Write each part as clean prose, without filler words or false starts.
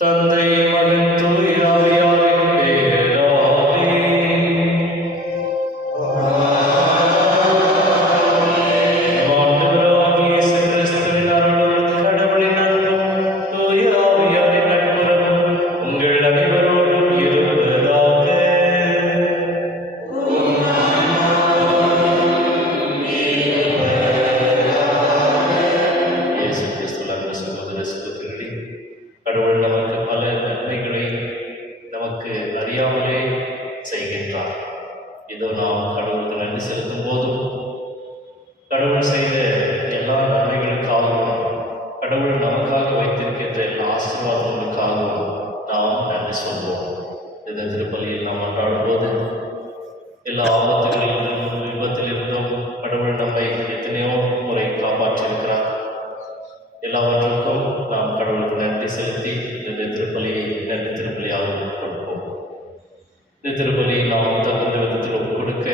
தந்தை மகன் தூய ஆவியாரின் பெயராலே. ஆண்டவராகிய இயேசு கிறிஸ்துவின் அருளும் கடவுளின் அன்பும் தூய ஆவியாரின் நட்புறவும் உங்கள் அனைவரோடும் இருப்பதாக. இயேசு கிறிஸ்துவின் அன்பு சகோதர சகோதரிகளே, கடவுள் நமக்கு பல நன்மைகளை நமக்கு அறியாமலே செய்கின்றார். இதோ நாம் கடவுளுக்கு நன்றி செலுத்தும் போதும் கடவுள் செய்த எல்லா நன்மைகளுக்காகவும் கடவுள் நமக்காக வைத்திருக்கின்ற எல்லா ஆசீர்வாதங்களுக்காகவும் நாம் நன்றி சொல்வோம். இந்த திருப்பலியில் நாம் அன்றாடும் போது எல்லா ஆபத்துகளிலும் விபத்திலிருந்தும் கடவுள் நம்மை எத்தனையோ முறை காப்பாற்றியிருக்கிறார். எல்லாவற்றுக்கும் நாம் கடவுளுக்கு நன்றி செலுத்தி இந்த திருப்பலியை நன்றி திருப்பலியாக கொடுப்போம். இந்த திருப்பலியை நாம் தகுந்த விதத்தில் ஒப்புக் கொடுக்க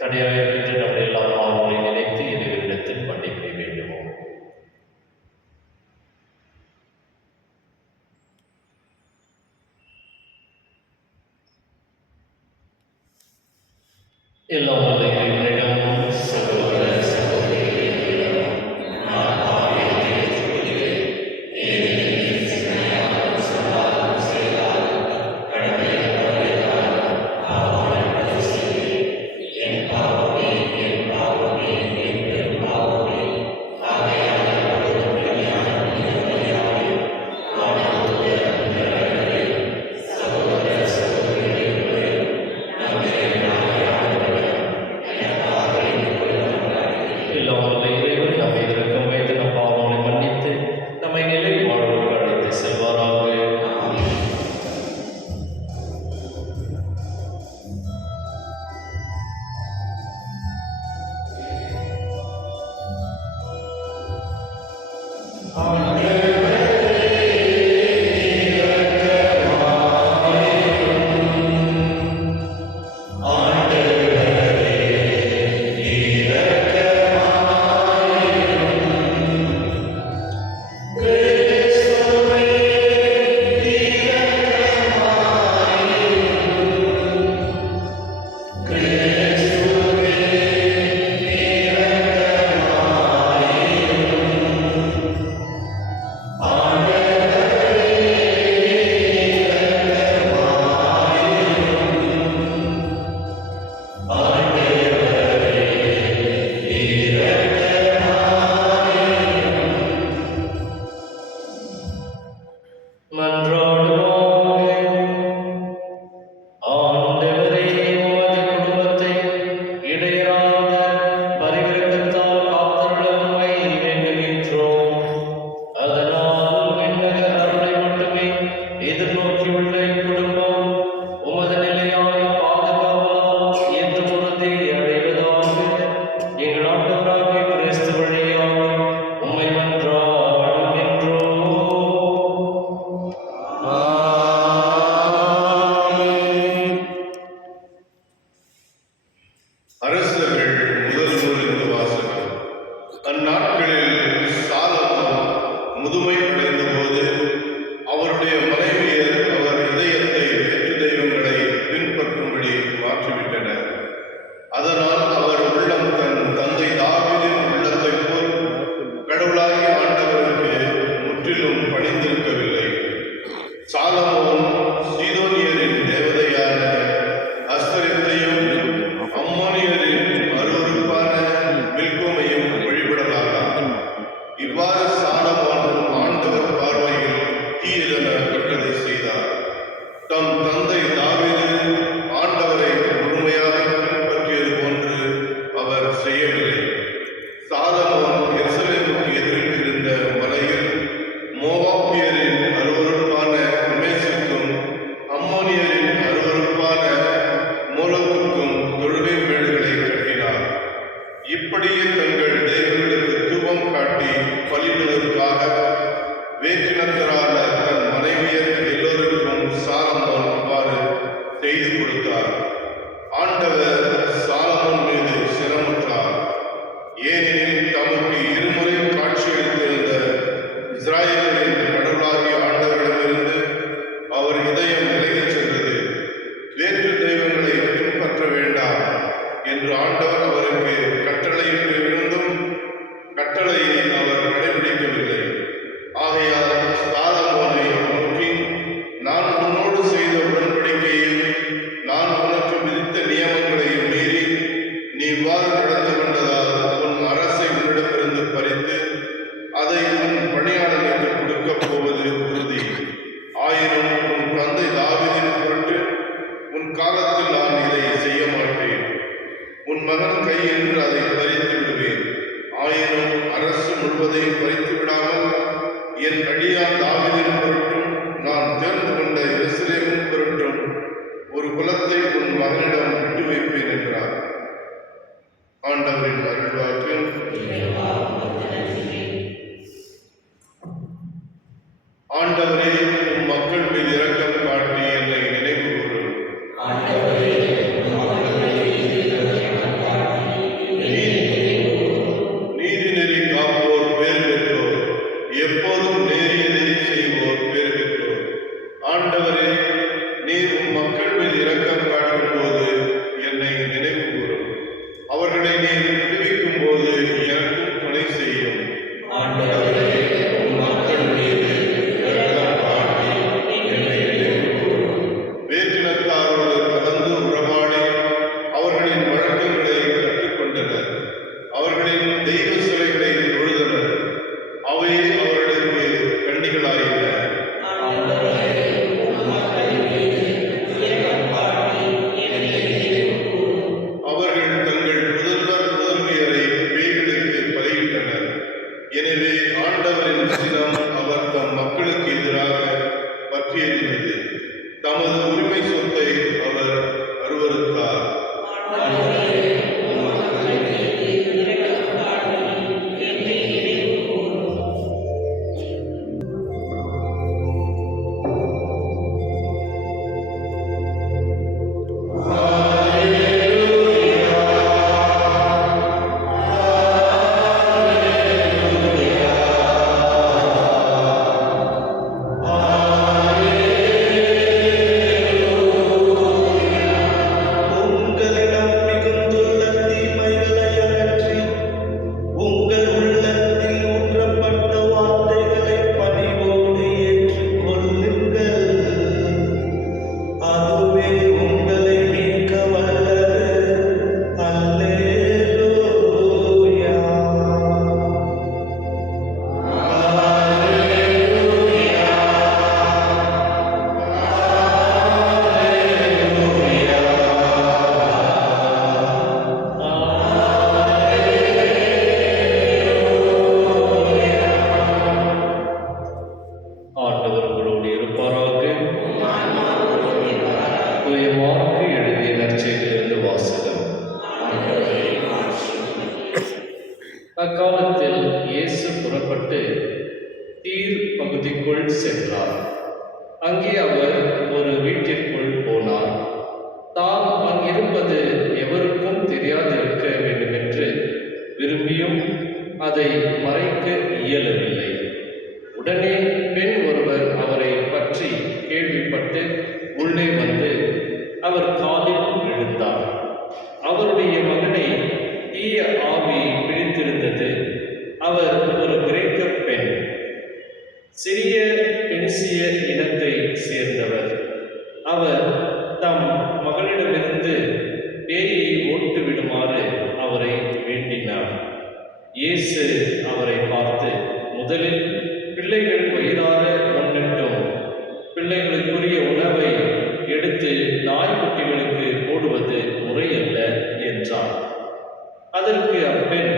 தடையாக இருக்கின்ற நம்ம எல்லா பாவங்களை நினைத்து இறைவனிடத்தில் மன்னிப்பை வேண்டுவோம். எல்லாம் வல்ல இறைவனிடம் சகோதர சகோதரிகளிடம் நான் பாவியை ஏற்றுக்கொள்கிறேன். ஏனெனில் சிந்தனையாலும் சொல்லாலும் செயலாலும் கடமையை தவறியதாலும் பாவங்களை செய்தேன். என் பாவமே, என் பாவமே, என் பெரும் பாவமே. ஆகையால் எப்பொழுதும் பலியாகும் இந்த பலியாகும் வானதூதர் புனிதர்களையும் சகோதர சகோதரிகளையும் நம் இறைவனாகிய ஆண்டவரிடம் எனக்காக வேண்டிக் கொள்ளுங்கள். எல்லாம் வல்ல இறைவன் நம்மை இரக்கம் வைத்து நம் பாவங்களை மன்னித்து நம்மை நிலை வாழ்வுக்கு அழைத்து செல்வாராக. ஆண்டவரே, உமது குடும்பத்தை இடையறாத பரிவிரக்கத்தால் காத்தருள உம்மை வேண்டுகின்றோம். அதனால் விண்ணக அருளை மட்டுமே எதிர்நோக்கியுள்ள இக்குடும்பம் உமது நிலையான பாதுகாவலால் என்றும் உறுதி அடைவதாக எங்கள் ஆண்டவராகிய கிறிஸ்து வழியாக உம்மை மன்றாடுகின்றோம். அரசர்கள் முதல் நூலிருந்து வாசகம். அந்நாட்களில் சாலமோன் முதுமை அடைந்தபோது அவருடைய மனைவியர் அவர் இதயத்தை வேற்று தெய்வங்களை பின்பற்றும்படி மாற்றிவிட்டனர். அதனால் அவர் உள்ளம் தன் தந்தை தாவீதின் உள்ளத்தைப் போல் கடவுளாகிய ஆண்டவருக்கு முற்றிலும் பணிந்திருக்கவில்லை. சாலமோன் சீதோனியரின் தேவதையான அஸ்தரித்தையும் அம்மோனியரின் அருவருப்பான மில்கோமையும் வழிபடலானார். இவ்வாறு சாலமோன் ஆண்டவர் பார்வையில் தீயதென கட்டளை செய்தார். தம் தந்தை தாவீது ஆண்டவரை முழுமையாக பின்பற்றியது போன்று அவர் செய்யவில்லை. சாலமோன் எருசலேமுக்கு எதிரில் இருந்த மலையில் மோவாபியரின் அருவருப்பான அமேசுக்கும் அம்மோனியரின் அருவருப்பான மோலோக்குக்கும் தொழுகை மேடுகளை கட்டினார். இப்படியே தங்கள் தெய்வங்களுக்கு தூபம் காட்டி பலியிடுவதற்காக வேற்றினத்தரான தன் மனைவியர் எல்லோருக்கும் சாலமோன் அவ்வாறு செய்து கொடுத்தார். ஆண்டவர் சாலமோன் மீது சிரமுற்றார். ஏனெனில் தமக்கு இருமுறை காட்சியளித்திருந்த இஸ்ராயேலின் கடவுளாகிய ஆண்டவரிடமிருந்து முழுவதையும் பறித்து விடாமல் என் அடியான் தாவீதின் பொருட்டும் நான் தேர்ந்து கொண்ட எருசலேமின் பொருட்டும் ஒரு குலத்தை உன் மகனிடம் விட்டு வைப்பேன் என்றார். ஆண்டவரின் அருள்வாக்கு. ஆண்டவரே, உம் மக்கள் மீது இரக்கம் காட்டி என்னை நினைவு கூறும். நீதி நெறி காப்போர் பேர் பெற்றோர், எப்போதும் நேரியதை செய்வோர் பேர் பெற்றோர். ஆண்டவரே, நீர் உம் மக்கள் மீது இரக்கம் காட்டும் போது என்னை நினைவு கூறும். அவர்களை நீர் விடுவிக்கும் போது எனக்கும் துணை செய்யும். ஆண்டவரே, உம் மக்கள் மீது இரக்கம் காட்டி என்னை நினைவு கூறும். வேற்றினத்தாரோடு கலந்து உறவாடி அவர்களின் வழக்கங்களை கற்றுக்கொண்டனர். அவர்களின் தெய்வ சிலைகளை தொழுதனர். அவையே அவர்களுக்கு கண்ணிகளாயின. அவர்கள் தங்கள் முதல்வர் முதல்வியரை பேய்களுக்கு பலியிட்டனர். எனவே ஆண்டவரின் சினம் அவர் தம் மக்களுக்கு எதிராக பற்றியெறிந்தது. தமது உரிமை சொத்தை அவர் அருவருத்தார். உங்களிடம் மிகுந்துள்ள தீமைகளை அகற்றி உங்கள் உள்ளத்தில் ஊற்றப்பட்ட வார்த்தைகளை பணிவோடு ஏற்றுக்கொள்ளுங்கள். அதுவே உங்களை மீட்க வல்லது. அல்லேலூயா. ஆண்டவர் உங்களோடு இருப்பாராக. தூய மார்க்கு எழுதிய நற்செய்தியிலிருந்து வாசகம். அக்காலத்தில் இயேசு புறப்பட்டு தீர் பகுதிக்குள் சென்றார். அங்கே அவர் ஒரு வீட்டிற்குள் போனார். தாம் அங்கிருப்பது எவருக்கும் தெரியாதிருக்க வேண்டுமென்று விரும்பியும் அதை மறைக்க இயலவில்லை. உடனே பெண் ஒருவர் அவரை பற்றி கேள்விப்பட்டு உள்ளே வந்து அவர் காலில் விழுந்தார். அவருடைய மகனை தீய ஆவி பிடித்திருந்தது. அவர் ஒரு கிரேக்க பெண், சிறிய பெனிசிய இனத்தை சேர்ந்தவர். அவர் தம் மகளிடமிருந்து பேயை ஓட்டுவிடுமாறு அவரை வேண்டினார். இயேசு அவரை பார்த்து, முதலில் பிள்ளைகள் வயிறார உண்ணட்டும், பிள்ளைகளுக்குரிய உணவை எடுத்து நாய்க்குட்டிகளுக்கு போடுவது முறையல்ல என்றார். அதற்கு அப்பெண்,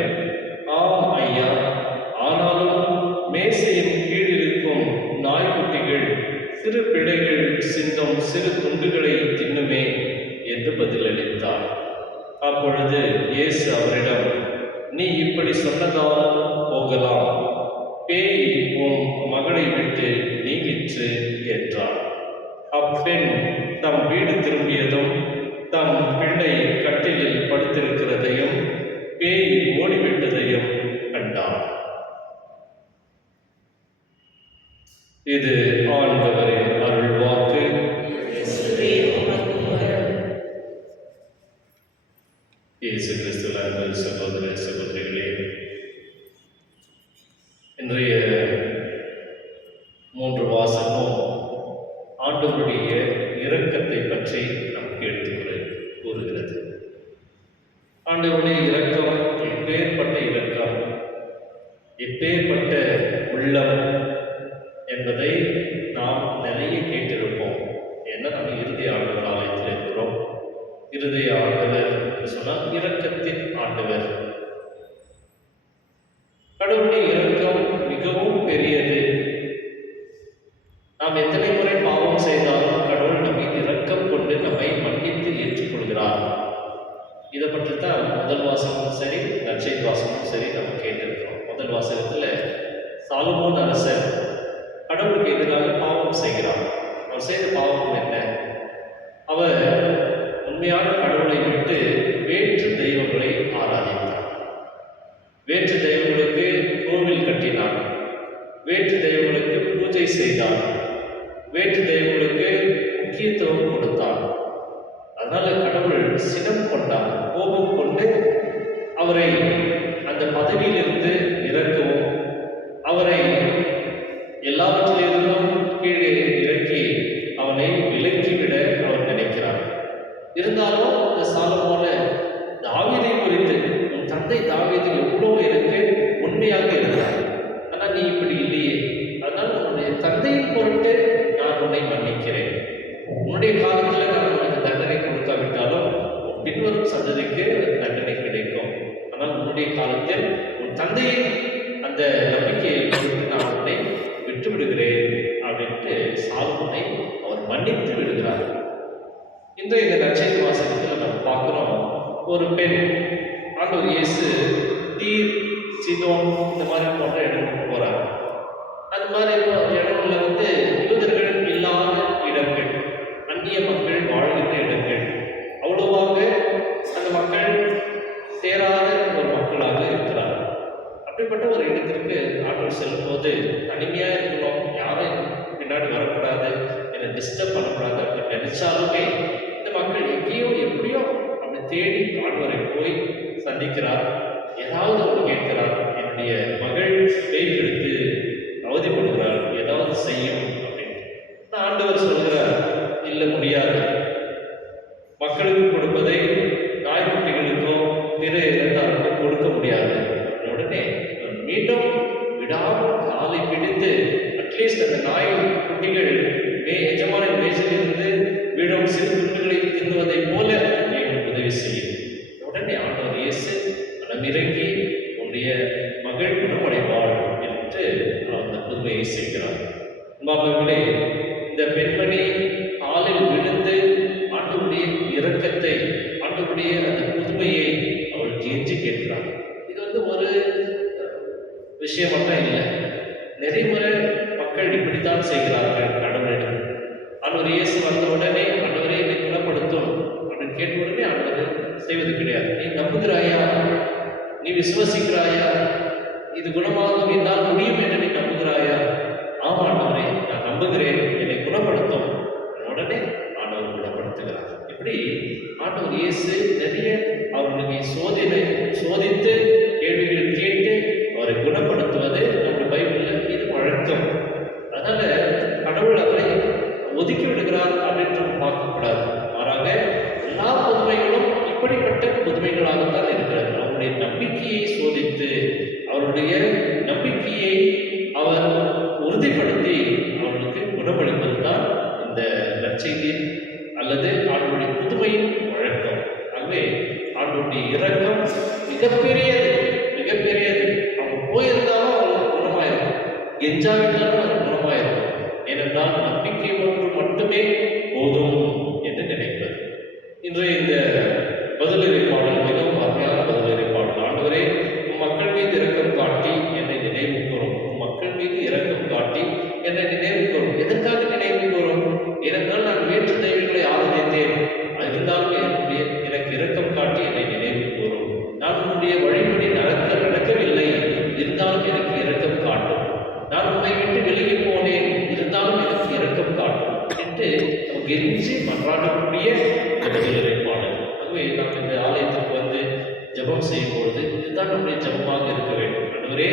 ஆம் ஐயா, ஆனாலும் மேசையின் கீழ் இருக்கும் நாய்க்குட்டிகள் சிறு பிள்ளைகள் சிந்தும் சிறு துண்டுகளை தின்னுமே என்று பதிலளித்தார். அப்பொழுது இயேசு அவரிடம், நீ இப்படி சொன்னதால் போகலாம், பேய் உன் மகளை விட்டு நீங்கிற்று என்றார். அப்பெண் தம் வீடு திரும்பியதும் தம் பிள்ளை கட்டிலில் படுத்திருக்கிறதையும் பேய் ஓடிவிட்டதையும் கண்டார். இது ஆண்டவரின் அருள்வாக்கு. இயேசு கிறிஸ்துவின் அன்பு சகோதர சகோதரிகளே, இன்றைய 3 வாசகமும் ஆண்டவருடைய இரக்கத்தை பற்றி நமக்கு எடுத்துக் கூறுகிறது. ஆண்டவருடைய இரக்கம் எப்பேற்பட்ட இரக்கம், எப்பேற்பட்ட உள்ளம் என்பதை நாம் நிறைய கேட்டிருப்போம். ஏன்னா நம்ம இறுதி ஆண்டவர் ஆலயத்தில் இருக்கிறோம். இறுதி ஆண்டவர் என்று சொன்னால் இரக்கத்தின் ஆண்டவர். கடவுளுடைய இரக்கம் மிகவும் பெரியது. நாம் எத்தனை முறை பாவம் செய்தாலும் கடவுள் நம் மீது இரக்கம் கொண்டு நம்மை மன்னித்து ஏற்றுக்கொள்கிறார். இதை பற்றி தான் முதல் வாசகமும் சரி, நற்செய்தி வாசகமும் சரி நம்ம கேட்டிருக்கிறோம். முதல் வாசகத்தில் சாலமோன் அரசர் கடவுளுக்கு எதிராக பாவம் செய்கிறார். அவர் செய்த பாவம் என்ன? அவர் உண்மையான கடவுளை விட்டு வேற்று தெய்வங்களை ஆராதித்தார். வேற்று தெய்வங்களுக்கு கோவில் கட்டினார். வேற்று தெய்வங்களுக்கு பூஜை செய்தார். வேற்று தெய்வங்களுக்கு முக்கியத்துவம் கொடுத்தார். அதனால கடவுள் சினம் கொண்டார், கோபம் கொண்டு அவரை அந்த பதவியிலிருந்து இறக்கவும், அவரை எல்லாவற்றிலிருந்தும் கீழே இறக்கி அவனை விலக்கிவிட அவர் நினைக்கிறார். இருந்தாலும் இந்த சாலமோன தாவீதை குறித்து, உன் தந்தை தாவீது எவ்வளோ எனக்கு உண்மையாக இருந்தார், ஆனால் நீ இப்படி இல்லையே, அதனால் உன்னுடைய தந்தையின் பொருட்டு நான் உன்னை மன்னிக்கிறேன். உன்னுடைய காலத்தில் நான் உனக்கு தண்டனை கொடுக்காவிட்டாலும் உன் பின்வரும் சந்ததிக்கு தண்டனை கிடைக்கும். ஆனால் உன்னுடைய காலத்தில் உன் தந்தையின் அந்த நம்பிக்கையை பொறுத்து நான் உன்னை விட்டு விடுகிறேன் அப்படின்ட்டு சாலமோனை அவர் மன்னித்து விடுகிறார். இன்றைய இந்த நற்செய்தி வாசகத்தில் நம்ம பார்க்குறோம், ஒரு பெண் ஆண்டவர் இயேசு தீர், சீதோன் இந்த மாதிரி போன்ற இடங்களுக்கு போகிறார். அந்த மாதிரி இடங்கள்ல யூதர்கள் இல்லாத இடங்கள், அந்நிய மக்கள் வாழ்கின்ற இடங்கள், அவ்வளவாக அந்த மக்கள் சேராத ஒரு மக்களாக இருக்கிறார். அப்படிப்பட்ட ஒரு இடத்திற்கு ஆண்டவர் செல்லும் போது தனிமையாக இருக்கணும், யாரும் பின்னாடி வரக்கூடாது, என்னை டிஸ்டர்ப் பண்ணக்கூடாது அப்படின்னு நினைச்சாலுமே இந்த மக்கள் எங்கேயோ எப்படியோ அப்படி தேடி ஆண்டவரை போய் சந்திக்கிறார். ஏதாவது ஒன்று கேட்கிறார், என்னுடைய மகள் பேய் பிடித்து அவதிப்படுகிறார், ஏதாவது செய்யும் அப்படின்னு. ஆண்டவர் சொல்கிறார், இல்லை முடியாது, மக்களுக்கு கொடுப்பதை நாய்க்குட்டிகளுக்கோ பிற இறந்தாருக்கோ கொடுக்க முடியாது. உடனே மீண்டும் விடாமல் காலை பிடித்து அட்லீஸ்ட் அந்த நாய் குட்டிகள் எஜமான மேசிலிருந்து விடும் சிறு துண்டுகளை தின்னுவதைப் போல எங்களுக்கு உதவி செய்யும். உடனே ஆண்டவர் இயேசு மனமிறங்கி உன்னுடைய மகள் குணமடைவாள் என்று அந்த புதுமையை செய்கிறார். அன்பார்ந்தவர்களே, இந்த பெண்மணி காலில் விழுந்து ஆண்டவருடைய இரக்கத்தை, ஆண்டவருடைய அந்த புதுமையை அவள் கெஞ்சி கேட்கிறாள். இது ஒரு விஷயம் மட்டும் இல்லை, நிறைய முறை மக்கள் இப்படித்தான் செய்கிறார்கள் கடவுளிடம். ஆண்டவர் இயேசு வந்த உடனே ஆண்டவரே என்னை குணப்படுத்தும் அப்படின்னு கேட்ட உடனே ஆண்டவர் செய்வது கிடையாது. நீ நம்புகிறாயா? நீ விசுவசிக்கிறாயா? இது குணமாகும், என்னால் முடியும் என்று நீ நம்புகிறாயா? ஆமா ஆண்டவரே, நான் நம்புகிறேன், என்னை குணப்படுத்தும். உடனே ஆண்டவர் குணப்படுத்துகிறார். இப்படி ஆண்டவர் இயேசு நிறைய அவர்களுக்கு சோதித்து கேள்விகள் கேட்டு அவரை குணப்படுத்துவது நம்ம பைபிளில் இது வழக்கம். அதனால கடவுள் அவரை ஒதுக்கி விடுகிறார் அப்படின்னு நம்ம பார்க்கக்கூடாது. மாறாக எல்லா புதுமைகளும் இப்படிப்பட்ட புதுமைகளாகத்தான் இருக்கிறது. அவருடைய நம்பிக்கையை சோதித்து, அவருடைய நம்பிக்கையை அவர் உறுதிப்படுத்தி அவர்களுக்கு குணமளிப்பது தான் இந்த நற்செய்தி அல்லது ஆண்டவருடைய புதுமையின் வழக்கம். ஆகவே ஆண்டவருடைய இரக்கம் மிகப்பெரியது, மிகப்பெரியது. அவங்க போயிருந்தாலும் அவங்களுக்கு குணமாயிருக்கும், எஞ்சாவிட்டாலும் அவருக்கு குணமாயிருக்கும். ஏனென்றால் நம்பிக்கை ஒன்று மட்டுமே போதும் என்று நினைப்பது. இன்றைய இந்த பதிலுரை பாடல் மிகவும் அருமையான பதிலுரை பாடல். ஆண்டவரே, உம் மக்கள் மீது இரக்கம் காட்டி என்னை நினைவு கூறும். உம் மக்கள் மீது இரக்கம் காட்டி என்னை நினைவு கூறும். எதற்காக நினைவு கூறும்? ஏனென்றால் நான் வேற்று தெய்வங்களை ஆராதித்தேன், இருந்தாலும் எனக்கு இரக்கம் காட்டி என்னை நினைவு கூறும். நான் உன்னுடைய வழிபடி நடக்கவில்லை, இருந்தாலும் எனக்கு இரக்கம் காட்டும். நான் உன்னை விட்டு விலகி போனேன், இருந்தாலும் எனக்கு இரக்கம் காட்டும் என்று கெஞ்சி மன்றாடக்கூடிய பதிலுரை பாடல். ஆகவே நாம் இந்த ஆலயத்திற்கு ஜெபம் செய்யும் பொழுது இதுதான் நம்முடைய ஜெபமாக இருக்க வேண்டும். ஆண்டவரே,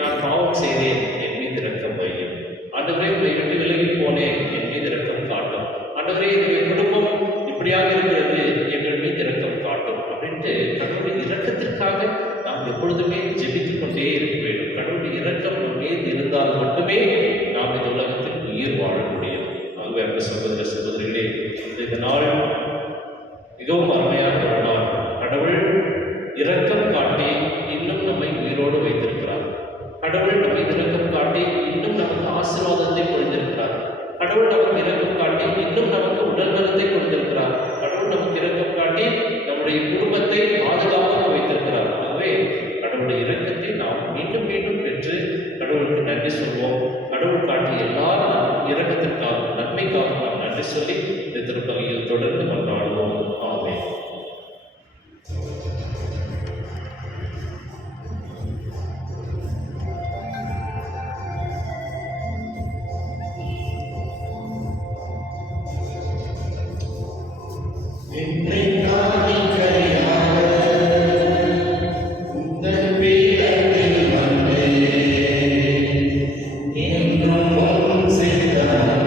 நான் பாவம் செய்தேன், என் மீது இரக்கம் வையும். ஆண்டவரே, உன்னை விட்டு விலகி போனேன், என் மீது இரக்கம் காட்டும். ஆண்டவரே, என்னுடைய குடும்பம் இப்படியாக இருக்கிறது, எங்கள் மீது இரக்கம் காட்டும் அப்படின்ட்டு கடவுளுடைய இரக்கத்திற்காக நாம் எப்பொழுதுமே ஜெபித்துக் கொண்டே இருக்க வேண்டும். கடவுளுடைய இரக்கம் நம் மீது இருந்தால் மட்டுமே நாம் இந்த உலகத்தில் உயிர் வாழ முடியும். ஆகவே அன்பு சகோதர சகோதரிகளே, இந்த நாள் மிகவும் அருமையான ஒரு நாள். கடவுள் இரக்கம் காட்டி இன்னும் நம்மை உயிரோடு வைத்திருக்கிறார். கடவுள் நன்றி சொல்வோம். கடவுள் காட்டிய எல்லா இரக்கத்திற்காகவும் நன்மைக்காகவும் நாம் நன்றி சொல்லி இந்த திருப்பலியில் தொடர்ந்து கொண்டாடுவோம். ஆமென். என்னை காணிக்கையாக உந்தன் பீடத்தில் வந்தேன். என்றும் உம் சித்தம்,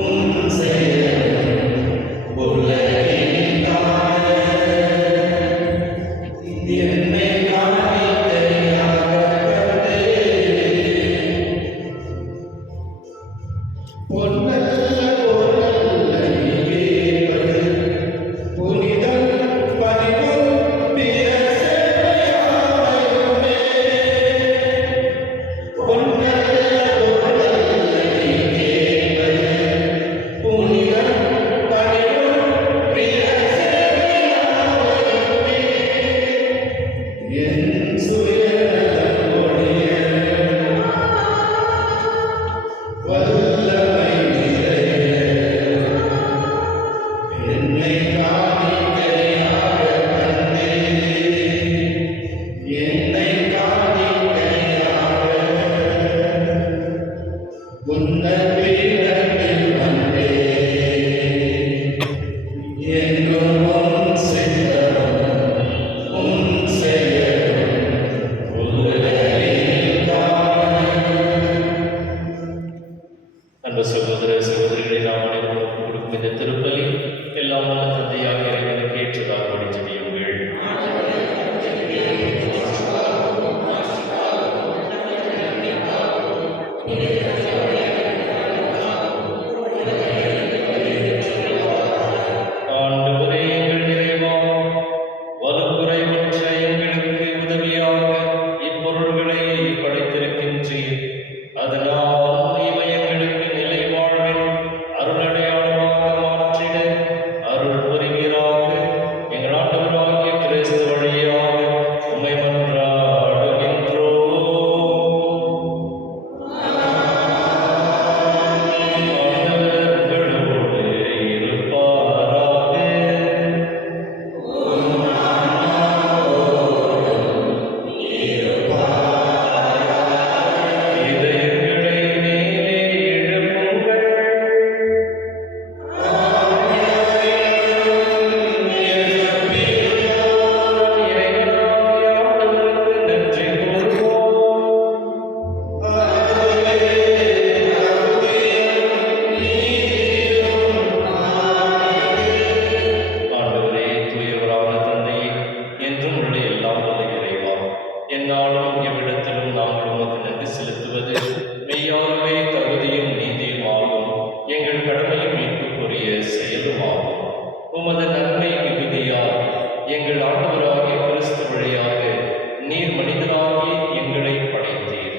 உம் செயலும் உலகினின்றாய. என்னை காணிக்கையாக தந்தேன். பொன்னல்ல பொருளல்ல நீவேற்பது புனிதம் பணிவும் பிற சேவையாமையுமே. பொன்னல்ல பொருளல்ல நீவேற்பது புனிதம் பணிவும் பிற சேவையாமையுமே. என் சுயநலம் ஒழிய வல்லமை நிறைய என்னை காணிக்கையாக தந்தேன். என்னை காணிக்கையாக உந்தன் பீடத்தில் வந்தேன். என்றும் உம் சித்தம், உம் செயலும் உலகினின்றாய. அன்பு சகோதர சகோதரிகளை நாம் அனைவரும் கொடுக்கும் இந்த திருப்பலி எல்லாம் வல்ல தந்தையாக இறைவனுக்கு ஏற்றதாக ஜெபியுங்கள். ஆண்டவரே எங்கள் இறைவா, வலுக்குறைவற்ற எங்களுக்கு உதவியாக இப்பொருள்களை படைத்திருக்கின்றீர். அதனால் இவை எங்களுக்கு நிலை வாழ்வின் அருளடையாளமாக மாற்றிட அருள் புரிவீராக. எங்கள் ஆண்டவராகிய கிறிஸ்து வழியாக உம்மை மன்றாடுகின்றோம். ஆண்டவர்களோடு இருப்பாராக. இதயங்களை மேலே எழுப்புங்கள். இறைவனாகிய ஆண்டவருக்கு நன்றி கூறுவோம். ஆண்டவரே, தூயவரான தந்தையே, என்றும் உள்ள எல்லாம் வல்ல இறைவா, எந்நாளும் எவ்விடத்திலும் நாங்கள் உமக்கு நன்றி செலுத்துவது மெய்யாகவே தகுதியும் நீதியுமாகும். எங்கள் கடமையும் மீட்புக்குரிய செயலுமாகும். உமது நன்மை மிகுதியால் எங்கள் ஆண்டவராகிய கிறிஸ்து வழியாக நீர் மனிதராகி எங்களை படைத்தீர்.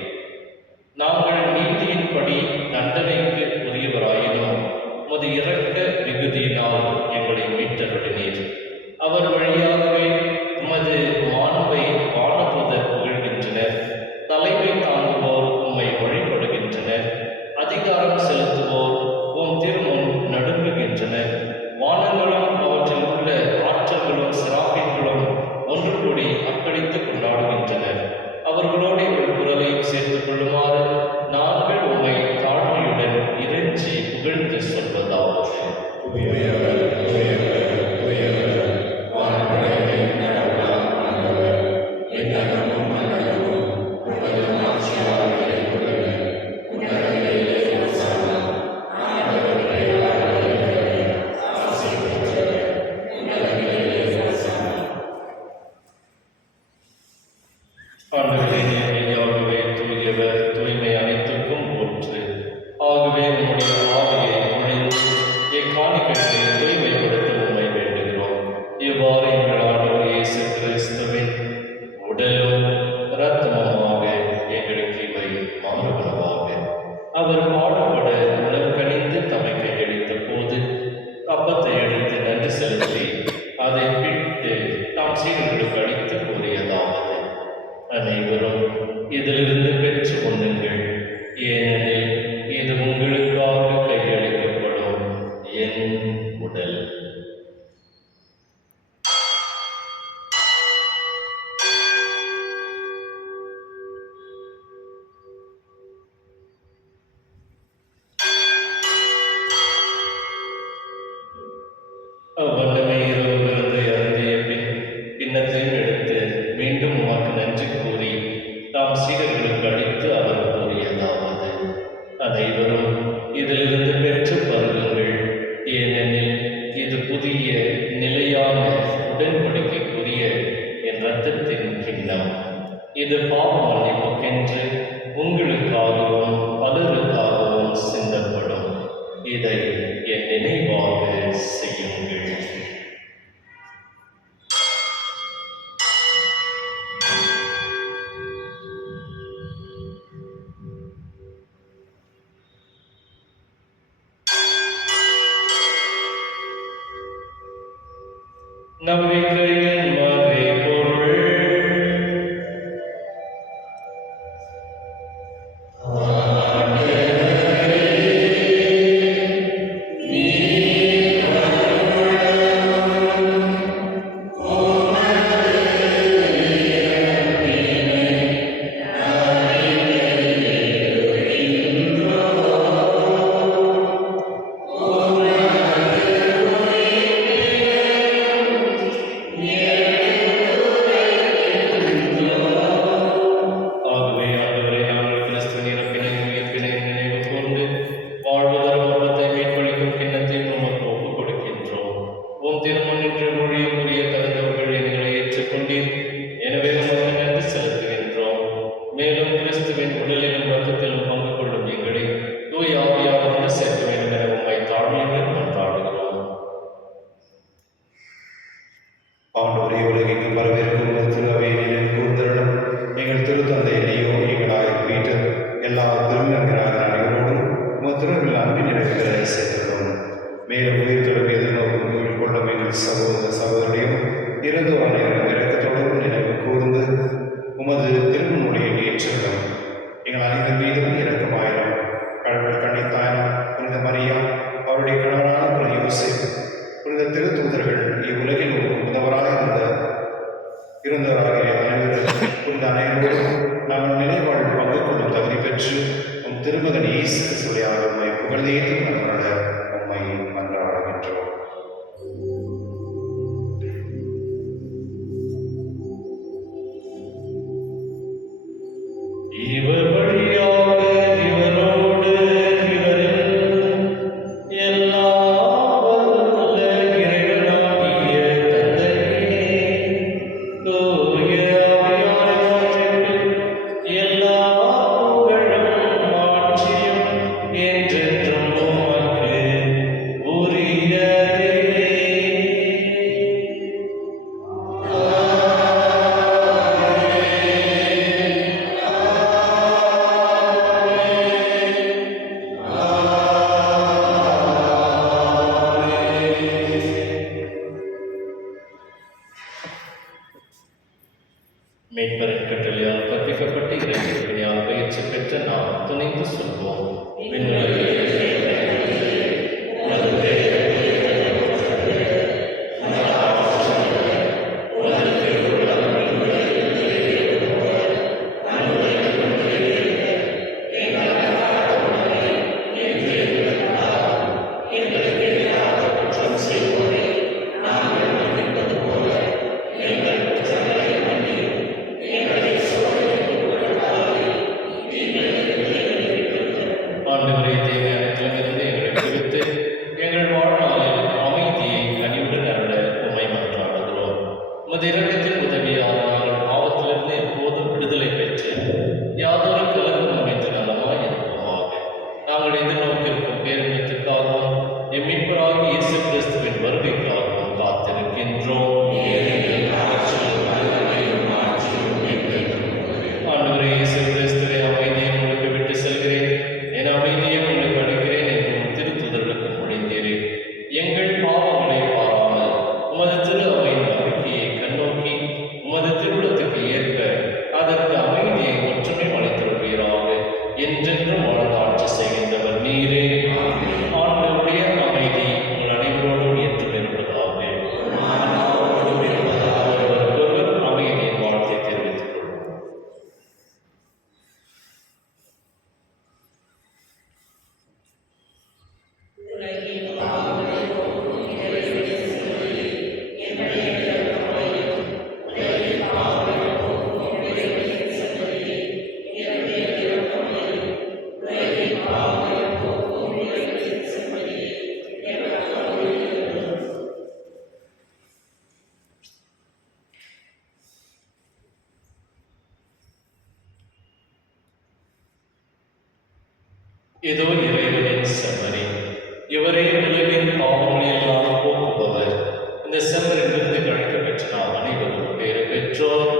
நாங்கள் நீதியின்படி தண்டனைக்கு உரியவராயினும் உமது இரக்க மிகுதியினால் எங்களை மீட்டருளினீர். அவர் வழியாகவே உமது மாண்பை வானதூதர் புகழ்கின்றனர். தலைமை தாங்குவோர் உம்மை வழிபடுகின்றனர். அதிகாரம் செலுத்துவோர் உம் திருமுன் நடுங்குகின்றனர். வானங்களும் அவற்றில் உள்ள ஆற்றல்களும் சிராபின்களும் ஒன்று கூடி அக்களித்து கொண்டாடுகின்றனர். அவர்களோடு எங்கள் குரலையும் சேர்த்துக் கொள்ளுமாறு நாங்கள் உம்மை தாழ்மையுடன் இறைஞ்சி புகழ்ந்து சொல்வதாவது. ஆண்டவரே, மெய்யாகவே தூயவர், தூய்மை அனைத்துக்கும் ஊற்று. ஆகவே உம்முடைய ஆவியை பொழிந்து இக்காணிக்கைகளை தூய்மைப்படுத்த உம்மை வேண்டுகிறோம். இவ்வாறு எங்கள் ஆண்டவர் இயேசு கிறிஸ்துவின் உடலும் இரத்தமுமாக எங்களுக்கு இவை மாறுபனவாக. அவர் பாடுபட உடல் கனிந்து தம்மை கையளித்த போது அப்பத்தை எடுத்து நன்றி செலுத்தி அதை பிட்டு தாம் சீடர்களுக்கு அளித்து கூறியதாவது: அனைவரும் இதிலிருந்து பெற்று கொள்ளுங்கள். நம்பிக்கையின் மறைபொருள். ஆகவே ஆண்டவரே, நாங்கள் கிறிஸ்துவின் இறப்பினை உயிர்ப்பினை நினைவு கூர்ந்து வாழ்வு தரும் அப்பத்தை மீட்பளிக்கும் கிண்ணத்தை உமக்கு ஒப்புக் கொடுக்கின்றோம். உம் திருமுன்னின்று ஊழியம் புரிய தகுந்தவர்கள் எங்களை ஏற்றுக்கொண்டீர். எனவே உமக்கு நன்றி செலுத்துகின்றோம். மேலும் கிறிஸ்துவின் உடலிலும் இரத்தத்திலும் பங்கு கொள்ளும் எங்களை தூய ஆவியார் ஒன்று சேர்க்க வேண்டும் என உம்மை தாழ்மையுடன் கொண்டாடுகிறோம். ஆண்டவரே, உலகெங்கும் பரவிருக்கும் திரு அவையை நினைவு கூர்ந்தருளும். எங்கள் திருத்தந்தை லியோ, எங்களாய் பீட்டர், எல்லா திருமணங்களாக அனைவரோடும் திருவில் அன்பின் நினைவுகளை சேர்த்துள்ளோம். மேலும் உயிர்த்தெழும் எதிர்நோக்கும் உயிர் கொள்ளும் எங்கள் சகோதர சகோதரியும் இறந்தோர் அனைவரும் இறக்கத்தோடும் நினைவு கூர்ந்து உமது திருமொழியை ஏற்றுள்ளோம். எங்கள் அனைவர் மீதும் இரக்கமாயிரம். கடவுள் கண்ணித்தாயம் புனித மரியா, அவருடைய கணவரான புனித யோசேப்பு, புனித திருத்தூதர்கள், இவ்வுலகில் ஒரு முதல்வராக இருந்தவராகிய அனைவரும் புனித அனைவரோடும் நாங்கள் நினைவாழ் பங்கு கொள்ளும் தகுதி பெற்று உம் திருமகன் இயேசு கிறிஸ்துவியாக உம்மை புகழ்ந்தேத்து நம்மளோட உம்மை மன்றாடுகின்றோம். இவர் வழியாக இவரோடு இவரில் எல்லாம் வல்ல இறைவனாகிய தந்தையே, தூய ஆவியாரின் எல்லா புகழும் மாட்சியும் என்றென்றும் உமக்கு உரியதே. மீட்பரின் கட்டளையால் கற்பிக்கப்பட்டு இறைவனால் பயிற்சி பெற்ற நாம் துணிந்து சொல்வோம். ஆண்டவரே, தேவையானத்திலிருந்து எங்களை விடுவித்து எங்கள் வாழ்நாளில் அமைதியை கனிவுடன் அருள உம்மை மன்றாடுகிறோம். உமது இரக்கத்தின் உதவியால் நாங்கள் பாவத்திலிருந்து எப்போதும் விடுதலை பெற்று யாதொரு கலக்கம் அமைத்து நலமாய் இருப்போமாக. நாங்கள் எதிர்நோக்கியிருக்கும் பேரின்பத்திற்காகவும் எம் மீட்பராகிய இயேசு கிறிஸ்துவின் வருகைக்காகவும் காத்திருக்கின்றோம். ஆண்டவரே இயேசு கிறிஸ்துவை, அமைதியை உங்களுக்கு விட்டு செல்கிறேன், என் அமைதியை உங்களுக்கு அளிக்கிறேன் என்றும் திருத்துதர்களுக்கு மொழிந்தீரே. எங்கள் பாவங்களை பாராமல் உமது திரு அவையின் நம்பிக்கையை கண்ணோக்கி உமது திருவுளத்துக்கு ஏற்ப அதற்கு அமைதியை ஒற்றுமை அளித்துள்வீராக. என்றென்றும் வாழ்ந்து ஆட்சி செய்கின்றவர் நீரே. ஆண்டவருடைய அமைதி உங்கள் அனைவரோடும் என்றும் இருப்பதாக. ஒருவருக்கொருவர் அமைதியின் வாழ்த்தை தெரிவித்துக் கொள்வோம். இதோ இறைவனின் செம்மறி, இவரே உலகின் பாவங்களை எல்லாம் போக்குபவர். இந்த செம்மறிலிருந்து கழிக்க பெற்ற நாம் அனைவரும் பேறு பெற்றோர்.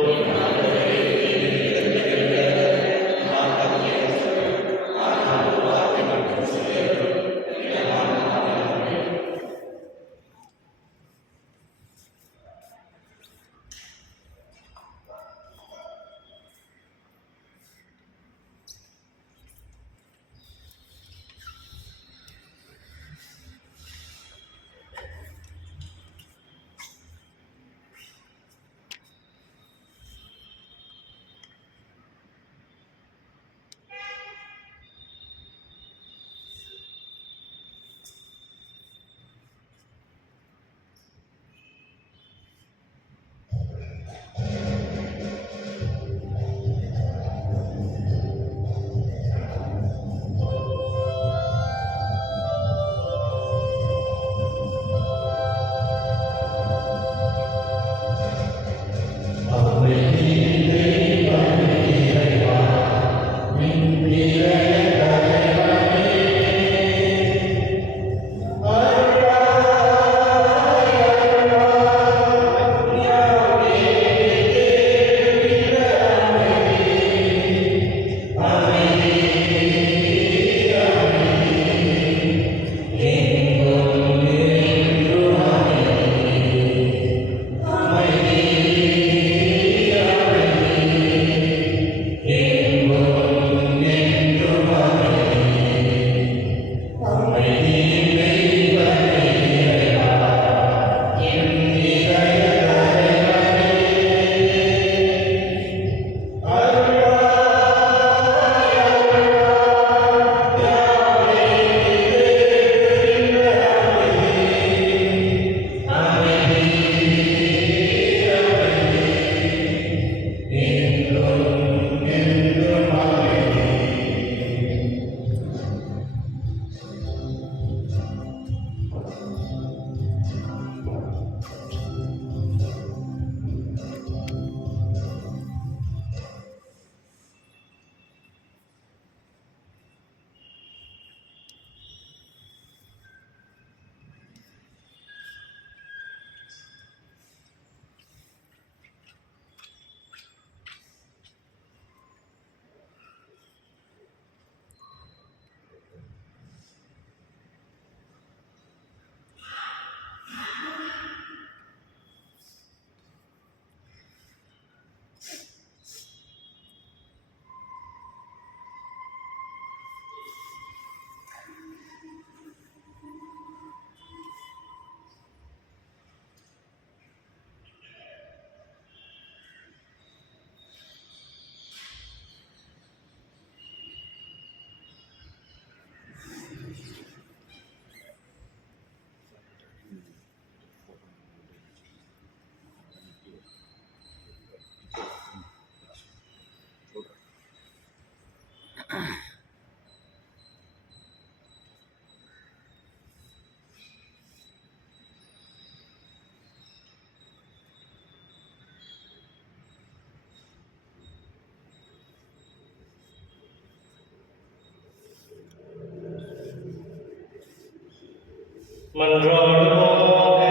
மன்றாடுவோமாக.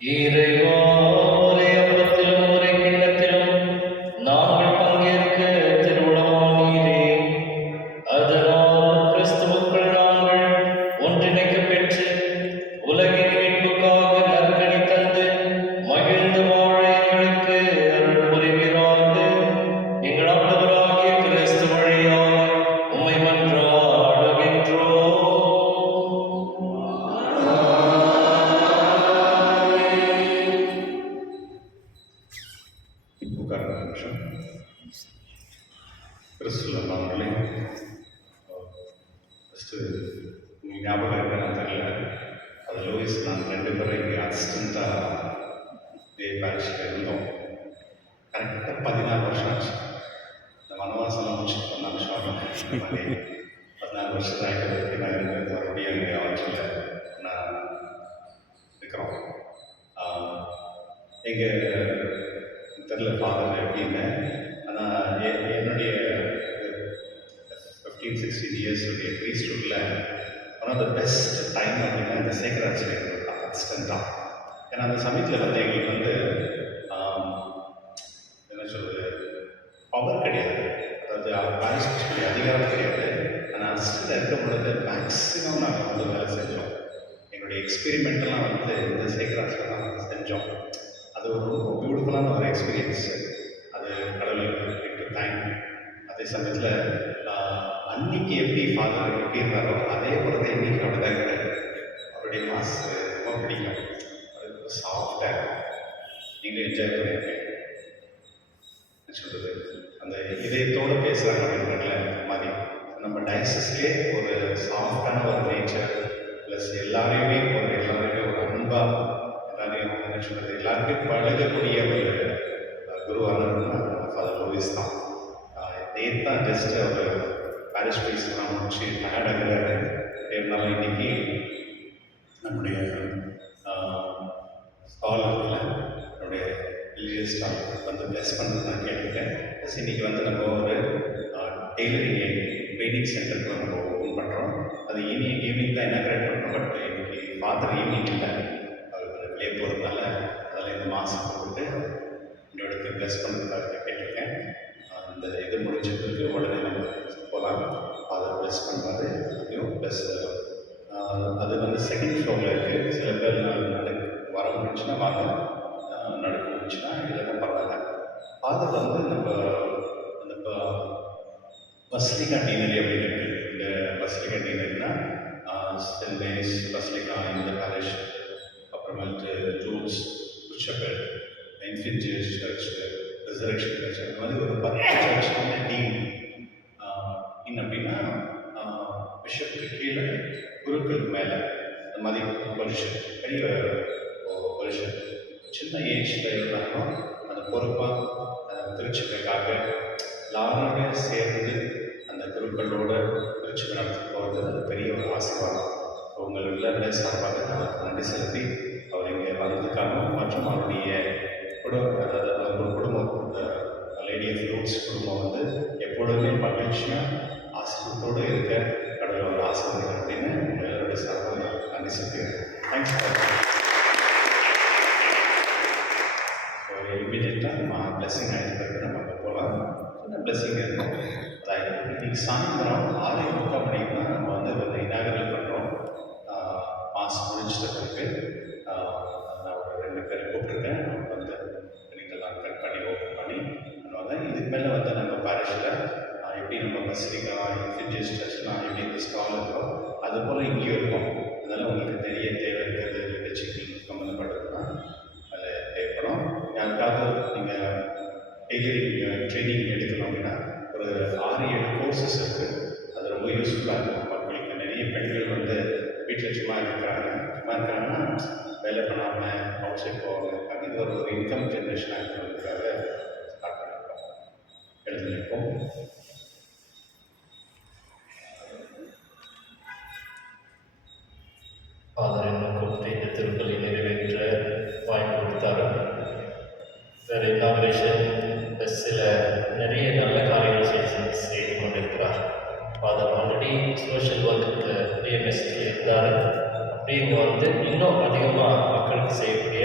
இறைவா, ஒரே அப்பத்திலும் ஒரே கிண்ணத்திலும் நாங்கள் பங்கேற்க திருவுளமானீரே. அதனால் கிறிஸ்துவுக்குள் நாங்கள் ஒன்றிணைக்கப் பெற்று உலகின் மீட்புக்காக நற்கனி தந்து மகிழ்ந்து வாழ எங்களுக்கு அருள் புரிவீராக. எங்கள் ஆண்டவராகிய கிறிஸ்து வழியாக உம்மை மன்றாடுகின்றோம். உட்கார்ந்த நிமிஷம். கிறிஸ்துவ அவர்களே, ஃபஸ்ட்டு உங்களுக்கு ஞாபகம் இருக்கான்னு தெரியல, அது லூயிஸ் நான் 2 பேரும் இங்கே அசிஸ்டண்ட்டாக இதே பேரிஷில் இருந்தோம். கரெக்டாக 14 வருஷம் ஆச்சு. இந்த வனவாசம் முடிச்சு 14 வருஷம் ஆகும். இந்த மாதிரி 14 வருஷம் ஆகிட்டு நான் மறுபடியும் இங்கே ஆட்சியில் நான் இருக்கிறோம். எங்கள் தெரியல ஃபாதர் எப்படின்னு, ஆனால் என்னுடைய 15-16 இயர்ஸுடைய ப்ரீஸ்டுட்டில் one of the best time அப்படின்னா இந்த சேக்கராட்சியில் எங்களுக்கு அசிஸ்டண்ட்டாக. ஏன்னா அந்த சமயத்தில் வந்து எங்களுக்கு வந்து என்ன சொல்கிறது, பவர் கிடையாது, அதாவது பாரிஸ்பெக்ஷனுடைய அதிகாரம் கிடையாது. ஆனால் அசிஸ்டண்ட்டாக இருக்க பொழுது மேக்ஸிமம் நாங்கள் வந்து வேலை செஞ்சோம். எங்களுடைய எக்ஸ்பெரிமெண்ட்டெல்லாம் வந்து இந்த சேக்கராட்சியில் தான் நாங்கள் செஞ்சோம். அது ஒரு ரொம்ப பியூட்டிஃபுல்லான ஒரு எக்ஸ்பீரியன்ஸ். அது கடவுளுக்கு தேங்க். அதே சமயத்தில் அன்னைக்கு எப்படி ஃபாதர் எப்படி இருந்தாரோ அதே போல தான் இன்றைக்கி அப்படி தான் இருக்கிறாரு. அவருடைய மாஸ் ரொம்ப பிடிக்கும். அது சாஃப்டாக இருக்கும். நீங்களும் என்ஜாய் பண்ணியிருக்கேன் சொல்கிறது. அந்த இதயத்தோடு பேசுகிறாங்க அப்படின்றதுல மாதிரி நம்ம டயசஸ்லேயே ஒரு சாஃப்டான ஒரு நேச்சர் ப்ளஸ் எல்லாரையுமே ஒரு அன்பாக எல்லாரையும் என்ன சொல்கிறது, எல்லாருமே பழகக்கூடிய ஒரு குருவானதுன்னா ஃபாதர் லூயிஸ் தான். நேற்று தான் ஜஸ்ட் அவர் பாரிஷ் ஃபீஸ்லாம் முடிச்சு டயர்டாகிறாரு. இருந்தாலும் இன்றைக்கி நம்முடைய ஸ்டால் இருக்குல்ல, நம்முடைய ரிலீஜியஸ் ஸ்டால் வந்து ப்ளஸ் பண்ணுறது நான் கேட்டுக்கிட்டேன். ப்ளஸ் இன்றைக்கி வந்து நம்ம ஒரு டெய்லரிங் ட்ரைனிங் சென்டருக்கு நம்ம ஓப்பன் பண்ணுறோம். அது ஈவினிங் தான் இனாக்ரேட் பண்ணுறோம். பட் இன்றைக்கி ஃபாதர் ஈவினிங் இல்லை, அவர் வெளியே போகிறதுனால அதில் இந்த மாதம் போட்டு என்னோட ப்ளஸ் பண்ணுறதுக்காக கேட்டிருக்கேன். அந்த இது முடிஞ்சதுக்கு உடனே நம்ம போகலாம். அதை ப்ளஸ் பண்ணுவார். அதையும் ப்ளஸ் அது வந்து செகண்ட் ஃப்ளோரில் இருக்குது. சில பேர் வர முடிஞ்சுன்னா வாங்க, நடக்க முடிஞ்சுன்னா இல்லைன்னா பரவாயில்ல. ஃபாதர் வந்து நம்ம அந்த பஸ்லிகா டீனரி அப்படின்னு இருக்குது. இந்த பஸ்லிகா டீனரினா சென்ட் மேரிஸ் பஸ்லிகா இந்த பேரிஷ், அப்புறமேட்டு ஜூல்ஸ், குச்சபெட், Infant Jesus Church, Resurrection Church, அந்த மாதிரி ஒரு 10 சர்ச் வந்து டீம். இன்னும் அப்படின்னா பிஷப்புக்கு கீழே குருக்களுக்கு மேலே அந்த மாதிரி வருஷம் பெரிய வருஷம் சின்ன ஏஜில் இருந்தாலும் அந்த பொறுப்பாக திருச்சிக்காக எல்லாரோட சேர்ந்து அந்த குருக்களோட திருச்சி நடத்தி போகிறது அது பெரிய ஒரு ஆசீர்வாதம். உங்கள் எல்லாருடைய சார்பாக அவருக்கு நன்றி செலுத்தி அவர் இங்கே வந்ததுக்காக மற்றும் அவருடைய அதாவது ஒரு குடும்பம், லேடி ஆஃப் ரூட்ஸ் குடும்பம் வந்து எப்பொழுதுமே மகிழ்ச்சியாக ஆசிரியத்தோடு இருக்க கடவுளோட ஆசீர்வாதம் அப்படின்னு உங்கள் எல்லாருடைய சார்பாக நன்றி செலுத்துகிறேன். தேங்க்ஸ். இமீடியட்டாக நம்ம பிளெஸிங் ஆகிட்டு பிறகு நம்ம அங்கே போகலாம். சின்ன பிளெஸிங் இருக்கும். இன்றைக்கி சாயந்தரம் 6:45 மணிக்கு தான் நம்ம வந்து இனாகரல் பண்ணுறோம். மாதம் முடிச்சிட்ட பிறகு நான் ஒரு 2 பேரை கூப்பிட்ருக்கேன். அவங்க வந்து நீங்கள்லாம் கட் பண்ணி ஓப்பன் பண்ணி பண்ணுவாங்க. இதுக்கு மேலே வந்து நம்ம பாரிஷில் எப்படி நம்ம பஸ்லிகா, இன்ஃபினிட் சர்ச்லாம் எப்படி இந்த ஸ்டால் இருக்கோ அது போல் இங்கேயும் இருக்கும். அதனால் உங்களுக்கு தேவை இருக்கிறது நிகழ்ச்சிகள் சம்மந்தப்பட்டதுன்னா அதில் தேவைப்படும். யாருக்காவது நீங்கள் டெய்லரிங் ட்ரைனிங் எடுக்கணும் அப்படின்னா ஒரு 6-7 கோர்சஸ் இருக்குது. அது ரொம்ப யூஸ்ஃபுல்லாக இருக்கும் மக்களுக்கு. நிறைய பெண்கள் வந்து வீட்டில் சும்மா இருக்காங்கன்னா வேலை பண்ணாமல் அவுட் சைட் போவாங்க. இது ஒரு இன்கம் ஜென்ரேஷனாக இருக்கிறதுக்காக ஸ்டார்ட் பண்ணியிருக்கோம். எழுதியிருக்கோம். ஃபாதர் என்ன கூப்பிட்டு இந்த திருப்பலி நிறைவேற்ற வாய்ப்பு கொடுத்தாரு. வேறு இனாகரேஷன் சில நிறைய நல்ல காரியங்கள் செய்து கொண்டிருக்கிறார். ஃபாதர் ஆல்ரெடி சோஷியல் ஒர்க்கு டிஎம்எஸ்ல இருந்தார். அப்படியே இங்கே வந்து இன்னும் அதிகமாக மக்களுக்கு செய்யக்கூடிய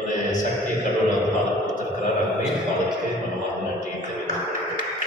ஒரு சக்தியை கடவுள் அவர் ஃபாதர் கொடுத்துருக்கிறார். அப்படியே ஃபாதருக்கு நம்ம நன்றி தெரிவித்துக் கொள்கிறோம்.